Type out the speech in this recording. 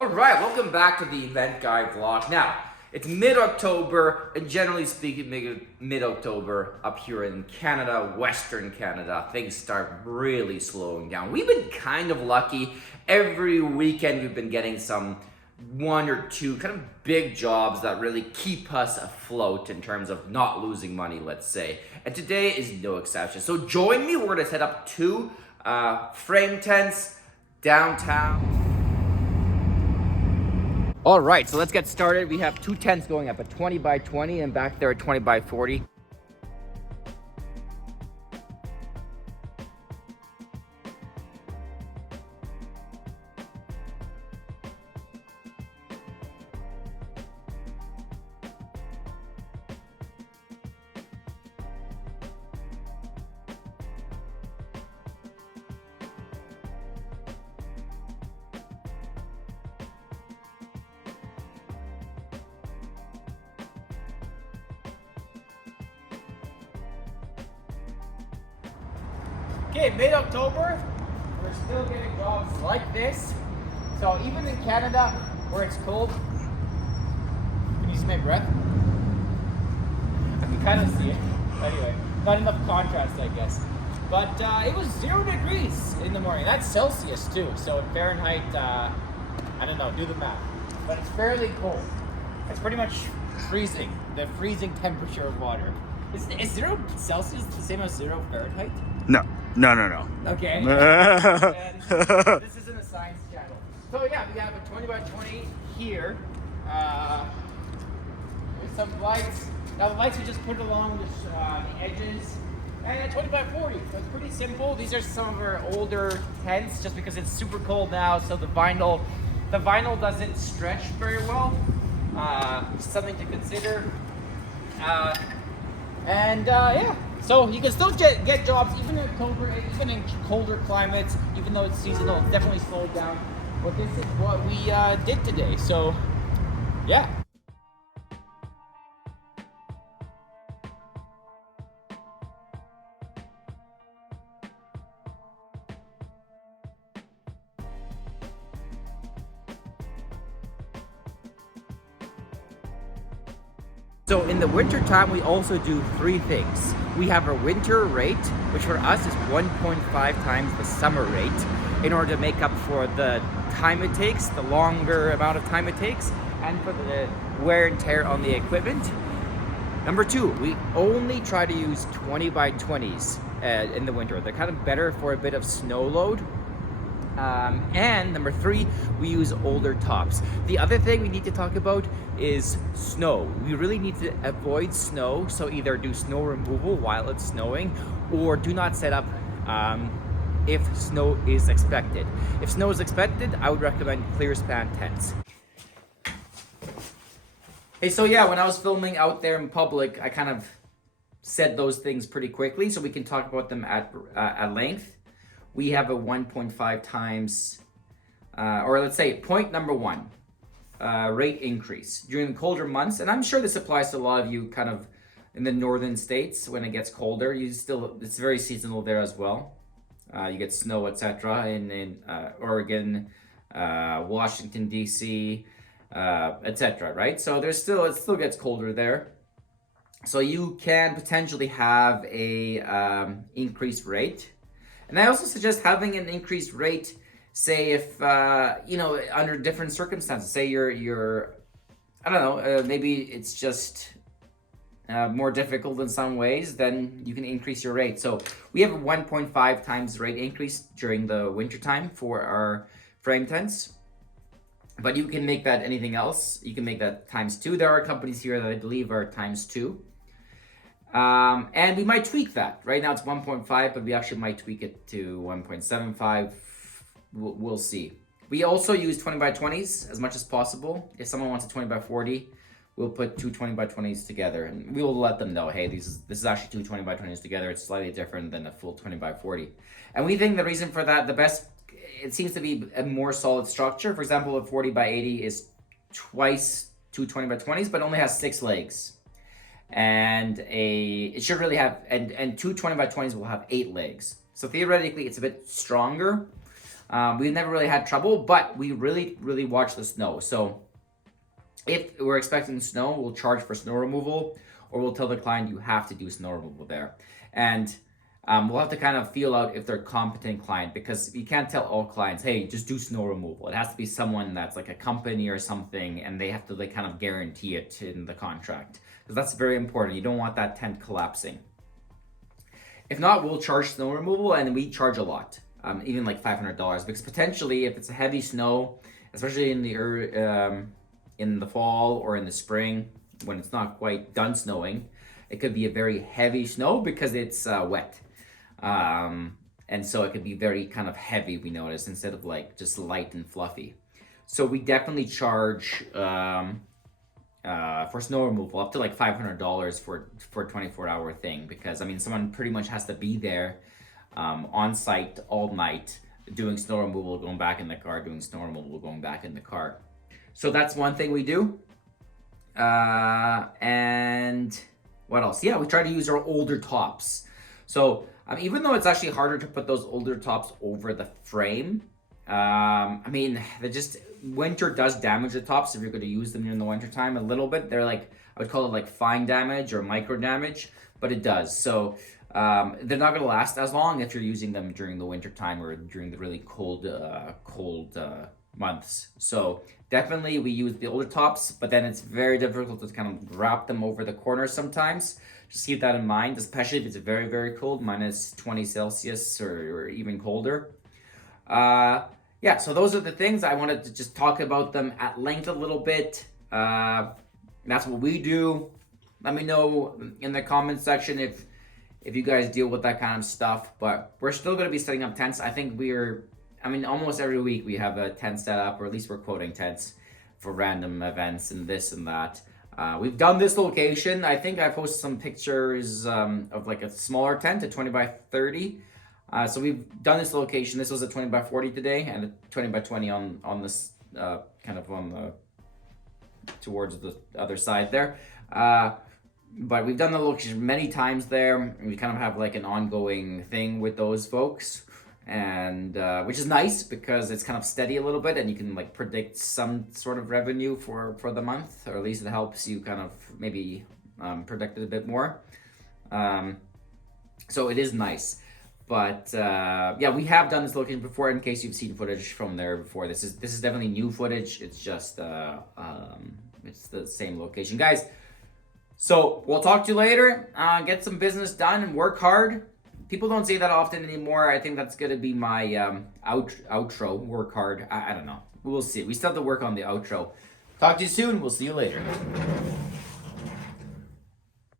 Alright, welcome back to the Event Guy vlog. Now, it's mid-October, and generally speaking, mid-October up here in Canada, Western Canada, things start really slowing down. We've been kind of lucky. Every weekend we've been getting some one or two kind of big jobs that really keep us afloat in terms of not losing money, let's say. And today is no exception. So join me, we're gonna set up two frame tents downtown. All right, so let's get started. We have two tents going up, a 20 by 20 and back there a 20 by 40. Okay, mid-October, we're still getting jobs like this. So even in Canada, where it's cold, can you see my breath? I can kind of see it. Anyway, not enough contrast, I guess. But it was 0 degrees in the morning. That's Celsius too. So in Fahrenheit, I don't know, do the math. But it's fairly cold. It's pretty much freezing, the freezing temperature of water. Is 0 Celsius the same as 0 Fahrenheit? No. Okay. This isn't a science channel. So yeah, we have a 20 by 20 here. With some lights. Now the lights we just put along the edges. And a 20 by 40. So it's pretty simple. These are some of our older tents just because it's super cold now, so the vinyl doesn't stretch very well. Something to consider. Yeah, so you can still get jobs even in October, even in colder climates, even though it's seasonal. It's definitely slowed down. But this is what we did today. So, yeah. So in the winter time, we also do three things. We have our winter rate, which for us is 1.5 times the summer rate, in order to make up for the time it takes, the longer amount of time it takes, and for the wear and tear on the equipment. Number two, we only try to use 20 by 20s in the winter. They're kind of better for a bit of snow load. And number three, we use older tops. The other thing we need to talk about is snow. We really need to avoid snow, so either do snow removal while it's snowing, or do not set up if snow is expected. If snow is expected, I would recommend clear span tents. Hey, so yeah, when I was filming out there in public, I kind of said those things pretty quickly, so we can talk about them at length. We have a 1.5 times, or let's say point number one, rate increase during the colder months. And I'm sure this applies to a lot of you kind of in the northern states. When it gets colder, it's very seasonal there as well. You get snow, etc. in Oregon, Washington, DC, etc. Right? So it still gets colder there. So you can potentially have a increased rate. And I also suggest having an increased rate, say if, under different circumstances. Say you're I don't know, maybe it's just more difficult in some ways, then you can increase your rate. So we have a 1.5 times rate increase during the winter time for our frame tents. But you can make that anything else. You can make that times 2. There are companies here that I believe are times 2. And we might tweak that. Right now it's 1.5, but we actually might tweak it to 1.75. We'll see. We also use 20 by 20s as much as possible. If someone wants a 20 by 40, we'll put two 20 by 20s together, and we will let them know, hey, this is actually two 20 by 20s together. It's slightly different than a full 20 by 40. And we think the reason for that, it seems to be a more solid structure. For example, a 40 by 80 is twice two 20 by 20s, but only has 6 legs. And it should really have, and two 20 by 20s will have 8 legs. So theoretically, it's a bit stronger. We've never really had trouble, but we really watch the snow. So if we're expecting snow, we'll charge for snow removal, or we'll tell the client you have to do snow removal there. And we'll have to kind of feel out if they're a competent client, because you can't tell all clients, hey, just do snow removal. It has to be someone that's like a company or something, and they have to like kind of guarantee it in the contract, because that's very important. You don't want that tent collapsing. If not, we'll charge snow removal, and we charge a lot, even like $500, because potentially if it's a heavy snow, especially in the fall or in the spring when it's not quite done snowing, it could be a very heavy snow because it's wet. And so it could be very kind of heavy, we notice, instead of like just light and fluffy. So we definitely charge for snow removal up to like $500 for a 24-hour thing, because I mean someone pretty much has to be there on site all night doing snow removal, going back in the car, doing snow removal, going back in the car. So that's one thing we do. And what else? Yeah, we try to use our older tops. So even though it's actually harder to put those older tops over the frame, I mean, winter does damage the tops if you're going to use them in the winter time a little bit. They're like, I would call it like fine damage or micro damage, but it does. So they're not going to last as long if you're using them during the winter time or during the really cold months. So definitely we use the older tops, but then it's very difficult to kind of wrap them over the corners sometimes. Just keep that in mind, especially if it's very cold, minus 20 Celsius or even colder. Yeah, so those are the things. I wanted to just talk about them at length a little bit. That's what we do. Let me know in the comment section if you guys deal with that kind of stuff. But we're still going to be setting up tents. I think almost every week we have a tent set up, or at least we're quoting tents for random events and this and that. We've done this location. I think I posted some pictures of like a smaller tent, a 20 by 30. So we've done this location. This was a 20 by 40 today, and a 20 by 20 on this kind of on the towards the other side there. But we've done the location many times there. We kind of have like an ongoing thing with those folks, and which is nice because it's kind of steady a little bit, and you can like predict some sort of revenue for the month, or at least it helps you kind of maybe predict it a bit more. So it is nice. But yeah, we have done this location before. In case you've seen footage from there before, this is definitely new footage. It's just it's the same location, guys. So we'll talk to you later. Get some business done and work hard. People don't say that often anymore. I think that's gonna be my outro. Work hard. I don't know. We'll see. We still have to work on the outro. Talk to you soon. We'll see you later.